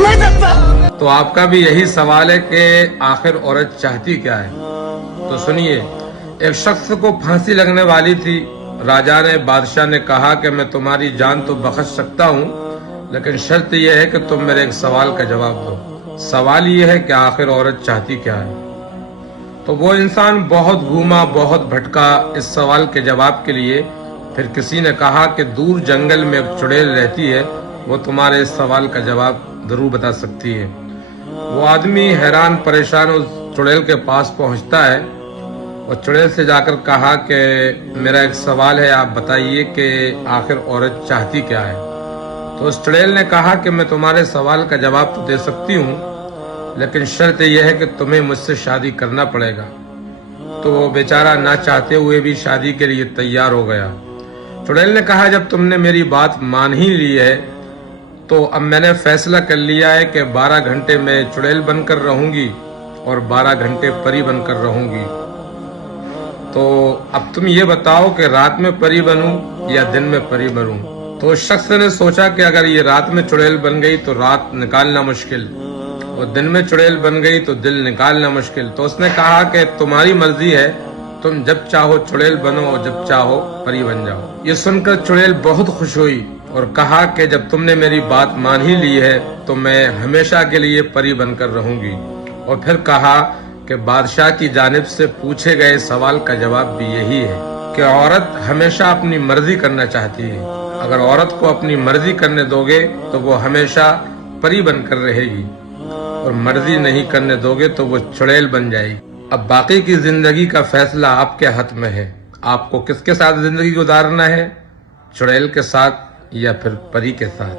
नहीं सकता। तो आपका भी यही सवाल है कि आखिर औरत चाहती क्या है। तो सुनिए, एक शख्स को फांसी लगने वाली थी। राजा ने, बादशाह ने कहा कि मैं तुम्हारी जान तो बख्श सकता हूँ, लेकिन शर्त यह है कि तुम मेरे एक सवाल का जवाब दो। सवाल यह है कि आखिर औरत चाहती क्या है। तो वो इंसान बहुत घूमा, बहुत भटका इस सवाल के जवाब के लिए। फिर किसी ने कहा कि दूर जंगल में एक चुड़ैल रहती है, वो तुम्हारे इस सवाल का जवाब जरूर बता सकती है। वो आदमी हैरान परेशान उस चुड़ैल के पास पहुंचता है और चुड़ैल से जाकर कहा कि मेरा एक सवाल है, आप बताइए कि आखिर औरत चाहती क्या है। तो उस चुड़ैल ने कहा कि मैं तुम्हारे सवाल का जवाब तो दे सकती हूँ, लेकिन शर्त यह है कि तुम्हें मुझसे शादी करना पड़ेगा। तो वो बेचारा ना चाहते हुए भी शादी के लिए तैयार हो गया। चुड़ैल ने कहा, जब तुमने मेरी बात मान ही ली है तो अब मैंने फैसला कर लिया है कि 12 घंटे में चुड़ैल बनकर रहूंगी और 12 घंटे परी बनकर रहूंगी। तो अब तुम ये बताओ कि रात में परी बनूं या दिन में परी बनूं। तो उस शख्स ने सोचा कि अगर ये रात में चुड़ैल बन गई तो रात निकालना मुश्किल, और दिन में चुड़ैल बन गई तो दिल निकालना मुश्किल। तो उसने कहा कि तुम्हारी मर्जी है, तुम जब चाहो चुड़ैल बनो और जब चाहो परी बन जाओ। ये सुनकर चुड़ैल बहुत खुश हुई और कहा कि जब तुमने मेरी बात मान ही ली है तो मैं हमेशा के लिए परी बनकर रहूंगी। और फिर कहा कि बादशाह की जानिब से पूछे गए सवाल का जवाब भी यही है कि औरत हमेशा अपनी मर्जी करना चाहती है। अगर औरत को अपनी मर्जी करने दोगे तो वो हमेशा परी बनकर रहेगी, और मर्जी नहीं करने दोगे तो वो चुड़ैल बन जाएगी। अब बाकी की जिंदगी का फैसला आपके हाथ में है। आपको किसके साथ जिंदगी गुजारना है, चुड़ैल के साथ या फिर परी के साथ।